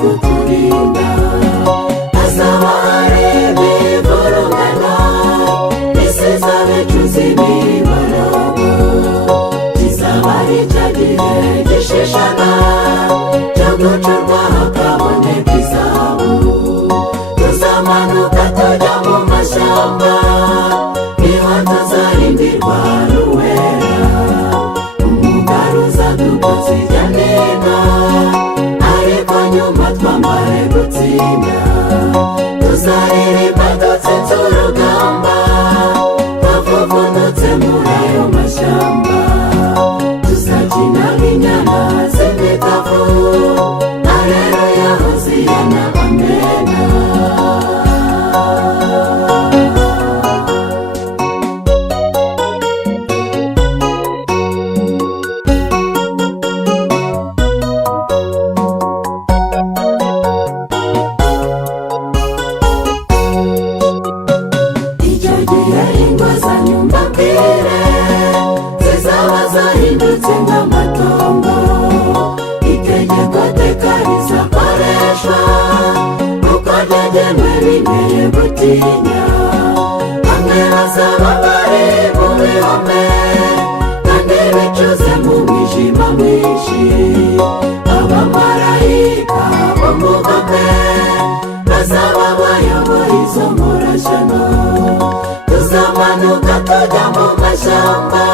kuturinda. Azaba areba ivurungano, isi z'abicuza imiborogo. Kizaba ari cya gihe gishishana cyo gucurwa hakaboneka izahabu. Tuzamanuka tujya mu mashyamba, niho tuzarindirwa n'Uwera. Umugaruza dukoze irya nino, ariko nyuma twamare gutsinda. Tuzaririmba dutsinze urugamba, twavuvunutse muri ayo mashyamba. Tuzakina nk'inyana z'imitavu, Alleluya hoziyana amena. Icyo gihe ingo zanyu mbabwire, zizaba zahindutse nk'amatongo. Itegeko teka rizakoreshwa, kuko ryagenwe binteye gutinya. Bamwe bazaba bari mu bihome, kandi bicuze mu mwijima mwinshi. Abamarayika bo mu bwami bazaba bayoboye izo murashyano. Tuzamanuka tujya mu mashyamba,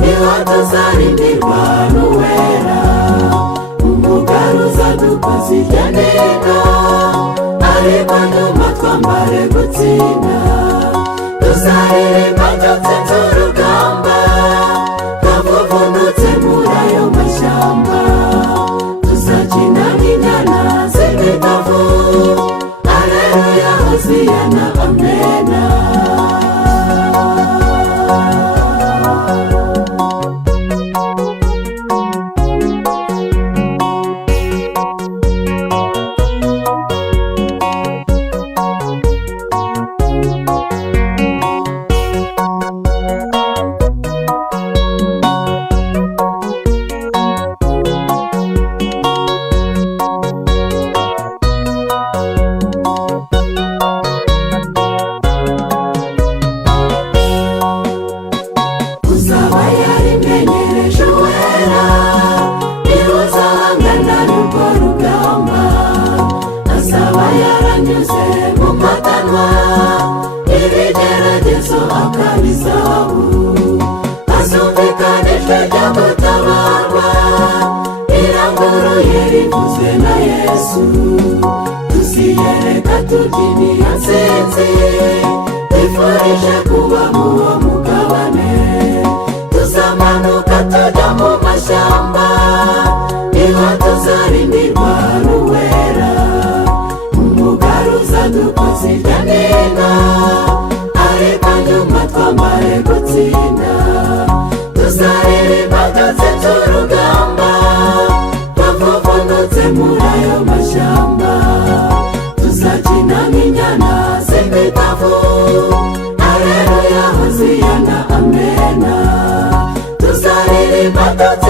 niho tuzarindirwa n'Uwera. Umugaruza dukoze irya nino, ariko nyuma twamare gutsinda. Tuzaririmba dutsinze urugamba, twavuvunutse muri ayo mashyamba. Tuzakina nk'inyana z'imitavu, Alleluya hoziyana amena. Uzaba yarimenyereje Uwera, niwe uzahangana n'urwo rugamba. Azaba yaranyuze mu matanwa, ibigeragezo akabizahabu. Azumvikana ijwi ryo gutabarwa, riranguruye rivuzwe na Yesu. Tuziyereka tubyiniye intsinzi, twifurije kuba mu uwo mugabane. Tuzamanuka tujya mu mashyamba, niho tuzarindirwa n'Uwera. Umugaruza dukoze irya nino, ariko nyuma twamare gutsinda. Tuzaririmba dutsinze urugamba, twavuvunutse muri ayo mashyamba. Tuzakina nk'inyana z'imitavu, Alleluya hoziyana amena. Tuzaririmba dutsinze